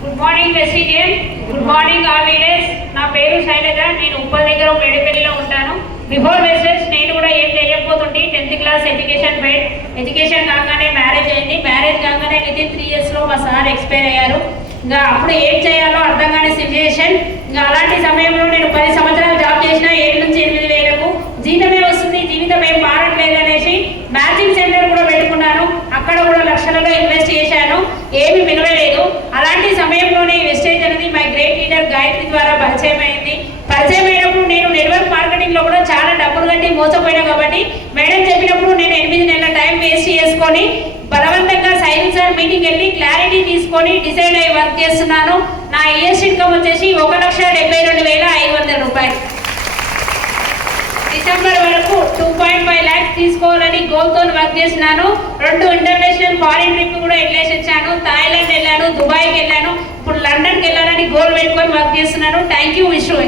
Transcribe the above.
Good morning resident good morning ఆవిడేస్ నా పేరు శైలజ. నేను ఉప్పల్ దగ్గర మేడపల్లిలో ఉంటాను. బిఫోర్ మెసేజ్ నేను కూడా ఏం చేయకపోతుంటే tenth class education BEd education కాగానే మ్యారేజ్ అయింది. మ్యారేజ్ కాగానే విత్ ఇన్ త్రీ ఇయర్స్లో మా సార్ ఎక్స్పైర్ అయ్యారు. ఇంకా అప్పుడు ఏం చేయాలో అర్థం కాని సిచ్యుయేషన్ ఇంకా అలాంటి సమయంలో నేను పది సంవత్సరాలు జాబ్ చేసిన ఏడు నుంచి ఎనిమిది వేలకు జీతమే వస్తుంది. జీవితం ఏం మారట్లేదు అనేసి మ్యాచింగ్ సెంటర్ కూడా పెట్టుకున్నాను. అక్కడ కూడా లక్షలలో ఇన్వెస్ట్ చేశాను. ఏమి మిగలలేదు. గాయత్రి ద్వారా పరిచయం అయింది పరిచయం అయినప్పుడు నేను నెట్వర్క్ మార్కెటింగ్లో కూడా చాలా డబ్బులు కట్టి మోసపోయినా కాబట్టి మేడం చెప్పినప్పుడు నేను ఎనిమిది నెలల టైం వేస్ట్ చేసుకొని బలవంతంగా సైన్స్ సార్ మీటింగ్ వెళ్ళి క్లారిటీ తీసుకొని డిసైడ్ అయ్యి వర్క్ చేస్తున్నాను. నా ఇయర్స్ ఇన్కమ్ వచ్చేసి ఒక లక్ష డెబ్బై రెండు వేల ఐదు వందల రూపాయలు. డిసెంబర్ వరకు టూ పాయింట్ ఫైవ్ ల్యాక్స్ తీసుకోవాలని గోల్తో వర్క్ చేసినాను రెండు ఇంటర్నేషనల్ ఫారిన్ ట్రిప్ కూడా వెళ్ళేసి వచ్చాను. థాయిలాండ్ వెళ్ళాను దుబాయ్కి వెళ్ళాను. ఇప్పుడు గోల్ పెట్టుకొని వర్క్ చేస్తున్నాను థ్యాంక్ యూ విశ్వ